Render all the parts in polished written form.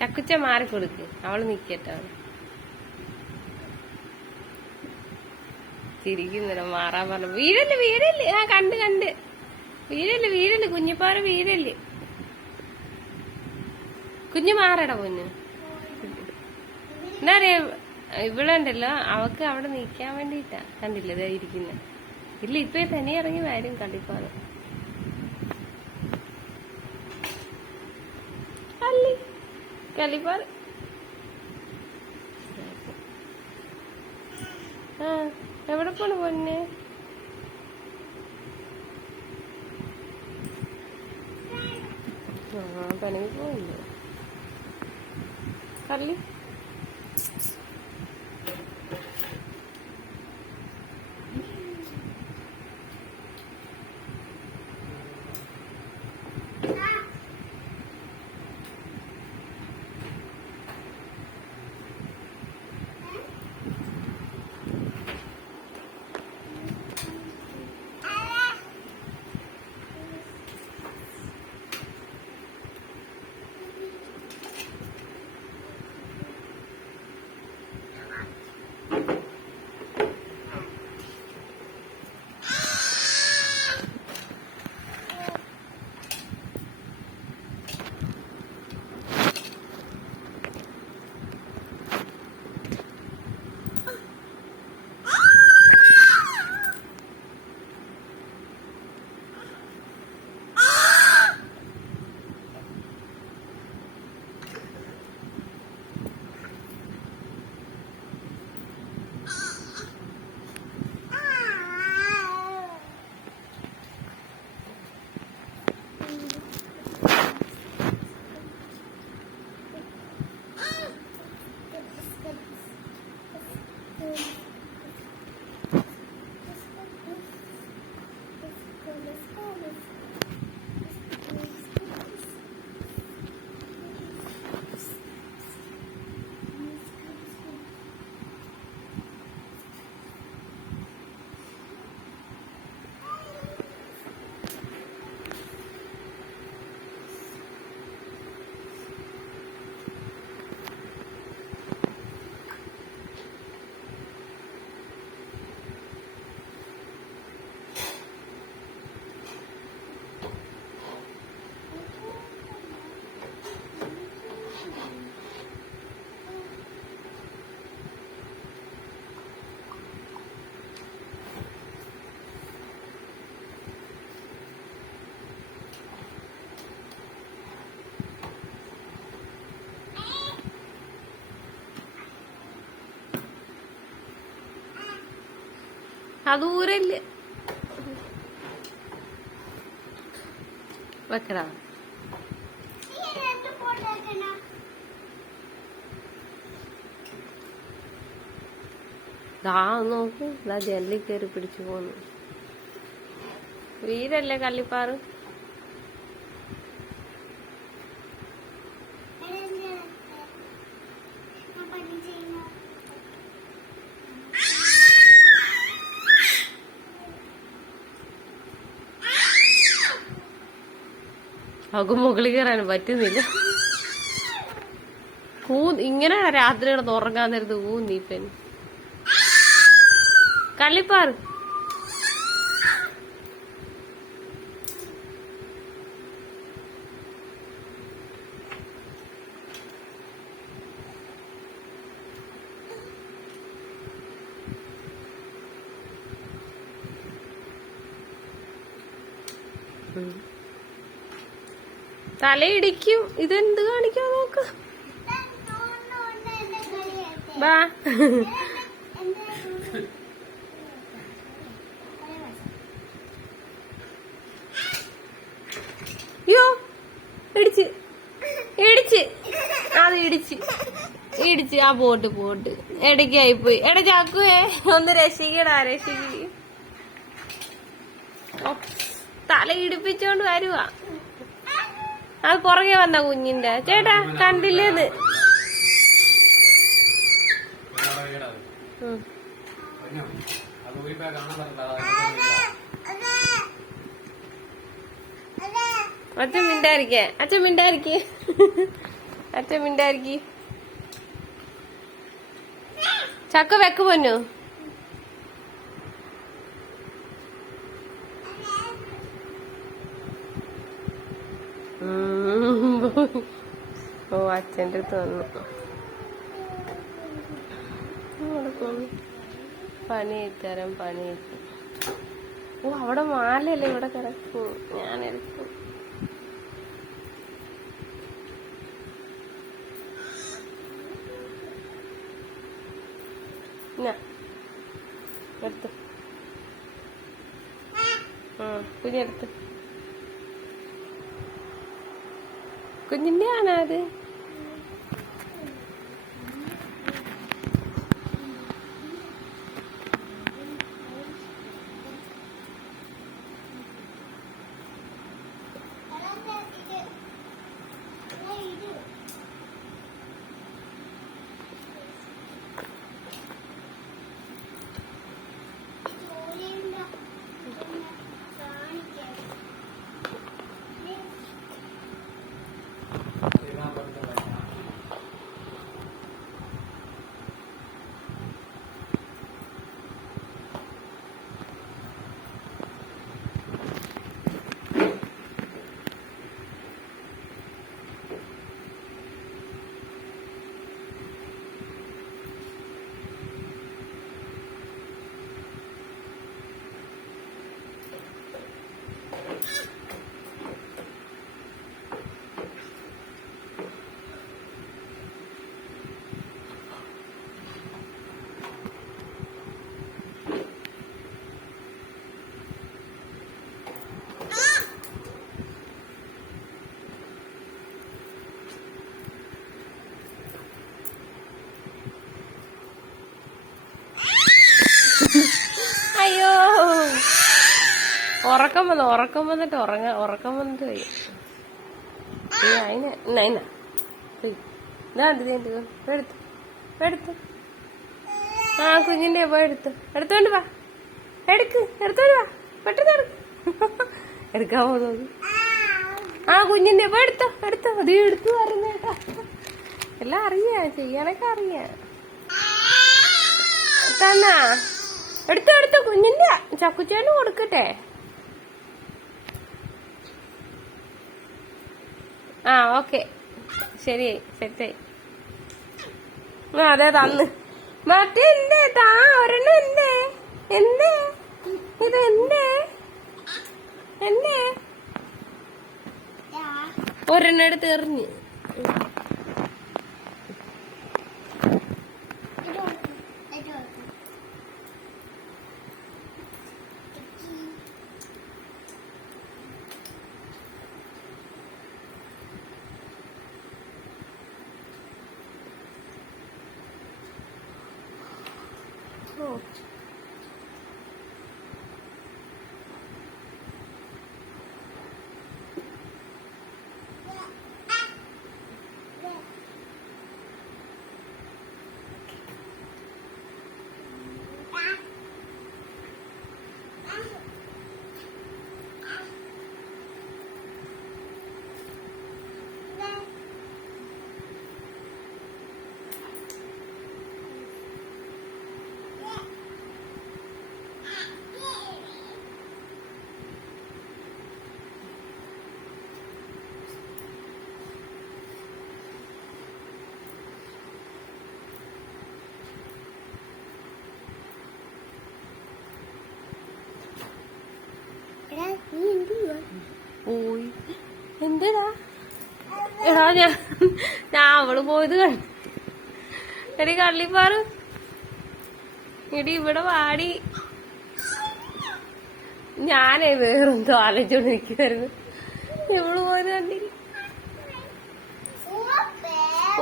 ചക്കുച്ച മാറിക്കൊടുക്ക്, അവള് നിക്കട്ടെ. ചിരിക്കുന്നില്ല, മാറാൻ പറഞ്ഞു. വീഴല് വീഴല്. ആ കണ്ട് വീഴല് കുഞ്ഞിപ്പാറ വീഴല്. കുഞ്ഞു മാറടാ പൊന്ന്. എന്താ പറയാ, ഇവളുണ്ടല്ലോ അവക്ക് അവിടെ നിക്കാൻ വേണ്ടിട്ടാ. കണ്ടില്ല ഇതാ ഇരിക്കുന്ന. ഇല്ല ഇപ്പൊ തനിയെ ഇറങ്ങി വരും കള്ളിപ്പാറ. കള്ളിപ്പാറ ആ എവിടെ പോണു പൊന്നെ? പനങ്ങി പോയില്ലേ കള്ളി? അതൂരല്ലേ വെക്കടാ. ദാ നോക്ക്, ദാ ജല്ലി കയറി പിടിച്ചു പോന്നു. വീരല്ലേ കള്ളിപ്പാറ്? അവക്ക് മുകളിൽ കയറാൻ പറ്റുന്നില്ല. ഇങ്ങനെ രാത്രി കിടന്ന് ഉറങ്ങാൻ നേരത്ത് നീപ്പൻ കള്ളിപ്പാറ്. തലയിടിക്കും. ഇതെന്ത് കാണിക്കാൻ നോക്ക്. ബാ യോ ഇടിച്ച് അത് ഇടിച്ച് ആ പോട്ട് ഇടയ്ക്കായി പോയി. എടാ ചാക്കുവേ ഒന്ന് രക്ഷിക്കടാ, രക്ഷിക്ക്. തല ഇടിപ്പിച്ചോണ്ട് വരുവാ. അത് പുറകെ വന്ന കുഞ്ഞിന്റെ ചേട്ടാ കണ്ടില്ലേന്ന്. അച്ഛൻ മിണ്ടായിരിക്കേ അച്ഛൻ മിണ്ടായിരിക്കി. ചക്ക വെക്ക് പൊന്നു. ഓ അച്ഛൻ്റെ അടുത്ത് വന്നു. പണിയേറ്റാരം പണിയേറ്റും. ഓ അവിടെ മാലയല്ലേ ഇവിടെ കിടക്കും. ഞാനെടുക്കും. എടുത്ത് കുഞ്ഞെടുത്ത്. കുഞ്ഞിന്റെ ആണോ അത്? അയ്യോ ഉറക്കം വന്നിട്ട് ഉറക്കം വന്നിട്ട് പോയി. എടുത്ത് ആ കുഞ്ഞിന്റെ പോയി എടുത്തോണ്ട് വാ. എടുത്തോണ്ട് വാ പെട്ടെന്ന് എടുക്കാൻ പോകുന്നത്. ആ കുഞ്ഞിന്റെ പോയി എടുത്തോ അത് എടുത്തു വരുന്നേട്ടാ. എല്ലാം അറിയാ, ചെയ്യാനൊക്കെ അറിയാ. തന്നാ എടുത്തു കുഞ്ഞിന്റെ ചക്കുച്ചേന് കൊടുക്കട്ടെ. ആ ഓക്കെ ശരിയായി, സെറ്റായി. അതെ തന്ന്. മറ്റേ എന്തേ താ ഒരെണ്ണം എന്തേ ഇത് എന്തേ ഒരെണ്ണം എടുത്ത് എറിഞ്ഞ്. Oh. എന്തിനാ എടാ ഞാൻ അവള് പോയത് എടി കള്ളിപ്പാറ് എടി ഇവിടെ വാടി. ഞാനേ വേറെന്തോ ആലോചിച്ചോണ്ട് നിൽക്കുമായിരുന്നു. ഇവള് പോയത് കണ്ടില്ല.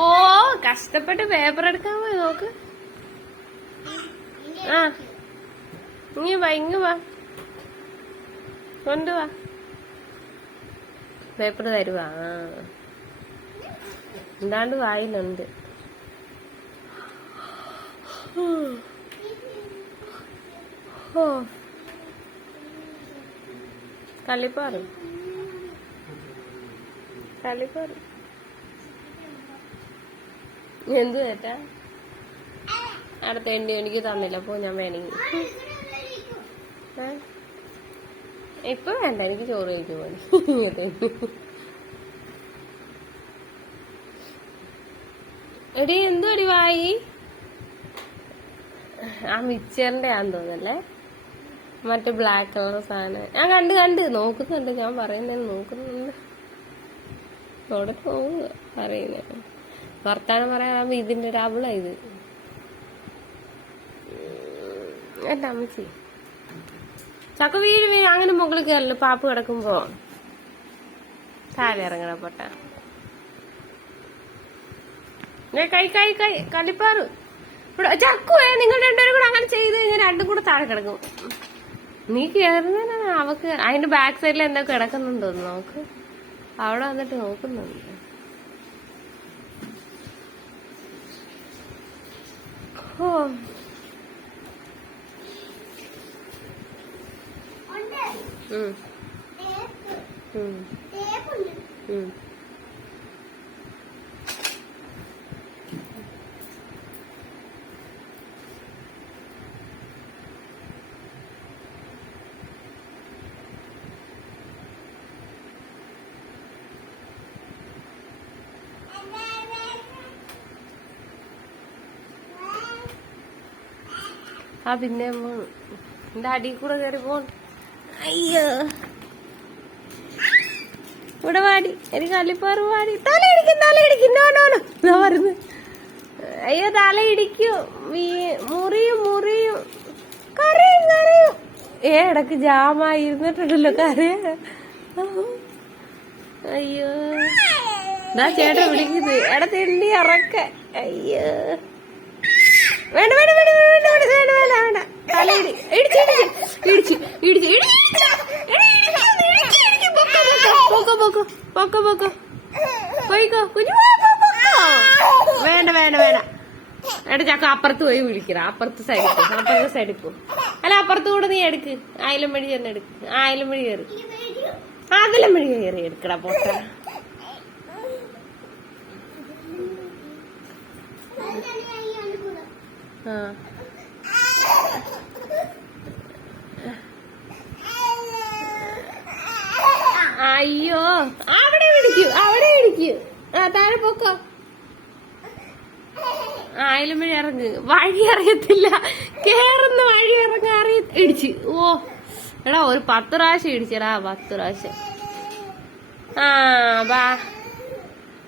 ഓ കഷ്ടപ്പെട്ട് പേപ്പർ എടുക്കാൻ പോയി നോക്ക്. ആ ഇങ്ങ് വാ കൊണ്ടുവാ. പേപ്പർ തരുവാ. എന്താണ്ട് വായിലുണ്ട്. ഓ കള്ളിപ്പാറ് എന്ത് ചേട്ടാ അടുത്ത എണ്ണി എനിക്ക് തന്നില്ല. അപ്പൊ ഞാൻ വേണമെങ്കിൽ ഇപ്പൊ വേണ്ട, എനിക്ക് ചോറ് കഴിക്കും പോലെ. എടി എന്തോ അടി വായി ആ മിക്സറിന്റെ ആന്ന് തോന്നല്ലേ, മറ്റേ ബ്ലാക്ക് കളർ സാധനം. ഞാൻ കണ്ട് നോക്കുന്നുണ്ട്, ഞാൻ പറയുന്നത് നോക്കുന്നുണ്ട്. അവിടെ പോവുക പറയുന്നത് വർത്താനം പറയാൻ ഇതിന്റെ ഡബിളാ ഇത്. എന്റെ അമ്മച്ചി ചക്ക വീഴ് അങ്ങനെ മുകളിൽ കയറല്ലോ പാപ്പ് കിടക്കുമ്പോ താഴെ ഇറങ്ങണ പൊട്ട. കൈ കളിപ്പാറ് ഇവിടെ ചക്കുവേ. നിങ്ങൾ രണ്ടുപേരും കൂടെ അങ്ങനെ ചെയ്ത് കഴിഞ്ഞാൽ രണ്ടും കൂടെ താഴെ കിടക്കും. നീ കയറുന്ന അവക്ക് അതിന്റെ ബാക്ക് സൈഡിൽ എന്താ കിടക്കുന്നുണ്ടോ നോക്ക്. അവിടെ വന്നിട്ട് നോക്കുന്നുണ്ട്. ഓ ആ പിന്നെ എന്റെ അടി കൂടെ കയറി പോൺ. അയ്യോ ഇവിടെ വാടി, എനിക്ക് കളിപ്പാറ് വാടി. തലയിടിക്കും വരുന്നു. അയ്യോ തലയിടിക്കും, മുറിയും കരയും. ഇടക്ക് ജാമായി ഇരുന്നിട്ടുണ്ടല്ലോ കരയ. അയ്യോ ദാ ചേട്ടൻ വിളിക്കുന്നത്. എടാ തെണ്ടി ഇറക്ക. അയ്യോ വേണ്ട തലയിടി ഇടിച്ച് പോയിക്കോ കുഞ്ഞു. വേണ്ട എടാ ചക്ക അപ്പുറത്ത് പോയി വിളിക്കറ. അപ്പുറത്തെ സൈഡിൽ പോ. അല്ല അപ്പുറത്ത് കൂടെ നീ എടുക്ക്. ആയിരം വഴി തന്നെ എടുക്ക്. ആയിരം വഴി കയറി, അതെല്ലാം വഴി കയറി എടുക്കടാ പൊട്ട. അയ്യോ അവിടെ ഇടിക്കൂ. താഴെ പോക്കോ. ആയാലും വഴി ഇറങ്ങ്. വഴി അറിയത്തില്ല, കേറുന്ന വഴി ഇറങ്ങാൻ ഇടിച്ച്. ഓ എടാ ഒരു 10 പ്രാവശ്യം ഇടിച്ചടാ, 10 പ്രാവശ്യം.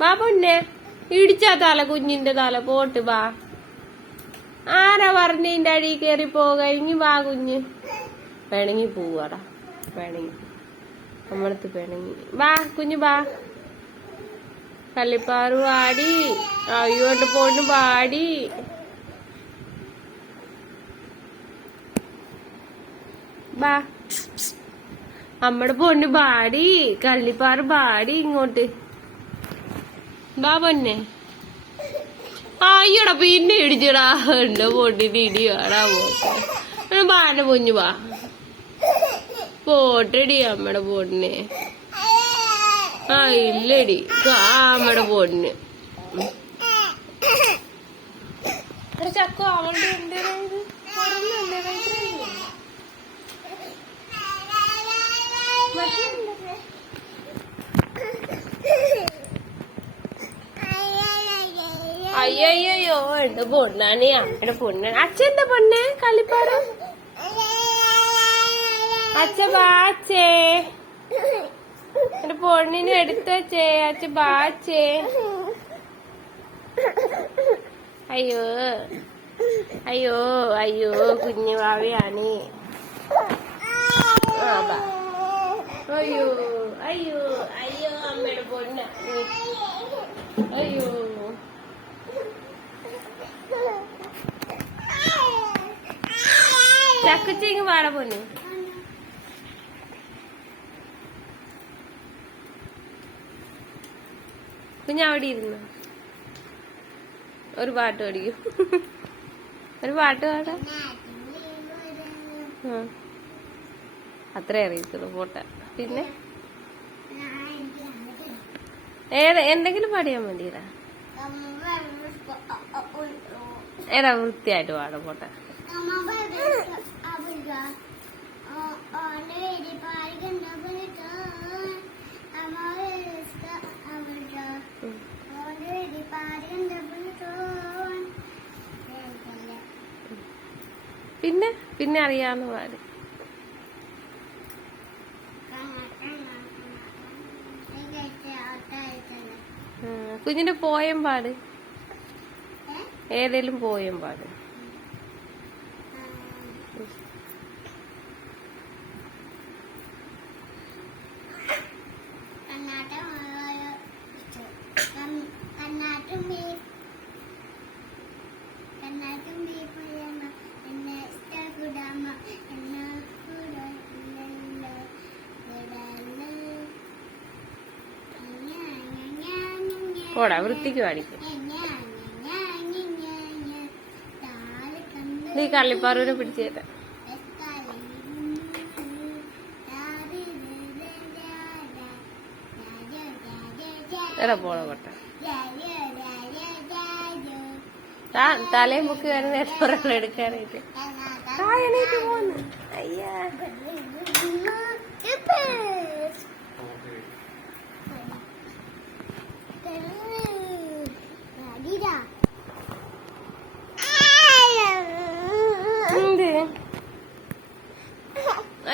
ബാ പൊന്നെ ഇടിച്ചാ തല, കുഞ്ഞിന്റെ തല പോട്ട്. ബാ ആരാ പറഞ്ഞിന്റെ അടി കയറി പോക. ഇനി വാ കുഞ്ഞ്. പിണങ്ങി പോവാടാ, പിണങ്ങി നമ്മളടുത്ത് പിണങ്ങി. വാ കുഞ്ഞു ബാ. കളിപ്പാറ് പാടി. അയ്യോട്ട് പോണ്ട് പാടി. ബാ നമ്മടെ പൊണ്ണ് പാടി. കള്ളിപ്പാറ് പാടി ഇങ്ങോട്ട്. ബാ പൊന്നെ. അയ്യടാ പിന്നെ ഇടിച്ചടാ. എന്റെ പൊണ്ണിന് ഇടിയാടാ പോട്ടെ. ബാന്റെ പൊഞ്ഞു ബാ പോട്ടടി അമ്മടെ പൊണ്ണ്. ആ ഇല്ലടി അമ്മടെ പൊണ്ണ്. ചക്കോ അവളുടെ എന്തേതായത് അയ്യോ എന്റെ പൊണ്ണാണ്, അമ്മയുടെ പൊണ്ണാണ്. അച്ഛന്റെ പൊണ്ണ് കളിപ്പാറ്. അച്ഛ ബാച്ചേ, എന്റെ പൊണ്ണിനെ എടുത്തേ. അച്ഛ ബാച്ചേ. അയ്യോ കുഞ്ഞു ഭാവിയാണ്. അയ്യോ അമ്മയുടെ പൊണ്ണ. അയ്യോ ചക്കച്ചിങ് പാട പൊന്നു. കുഞ്ഞവിടെ ഇരുന്നു ഒരു പാട്ട് പഠിക്കും. ഒരു പാട്ട് പാടാ. അത്രേ അറിയത്തുള്ളൂ പോട്ടെ. പിന്നെ എന്തെങ്കിലും പാടിയാ മതിയടാ. ഏതാ വൃത്തിയായിട്ട് പാടും പോട്ടെ. പിന്നെ പിന്നെ അറിയാവുന്ന പാട്. കുഞ്ഞിന്റെ പോയം പാട്. ഏതേലും പോയം പാട്. പോടാ, വൃത്തിക്ക് പാടിക്കും. നീ കള്ളിപ്പാറൂരെ പിടിച്ചേട്ടാ. എടാ പോണ കൊട്ട. തലയും മുക്കി വരുന്ന നേരത്തെ എടുക്കാനായിട്ട് എണീറ്റ് പോന്ന്. അയ്യാ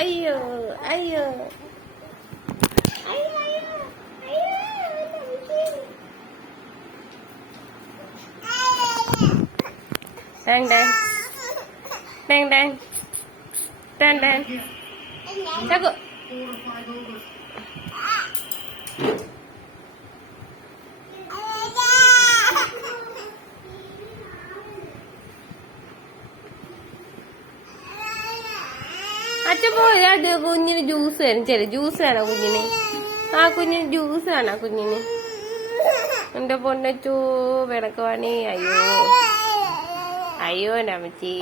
അയ്യോ അയ്യോ Dang dang, dang dang, dang dang. Jago. അച്ഛൻ പോയി. അത് കുഞ്ഞിന് ജ്യൂസ് തരും. ശരി, ജ്യൂസ് വേണോ കുഞ്ഞിന്? ആ കുഞ്ഞിന് ജ്യൂസ് വേണോ കുഞ്ഞിന്? എന്റെ പൊന്നച്ചോ പിടക്കുവാണി. അയ്യോ അയ്യോ അമ്മച്ചി.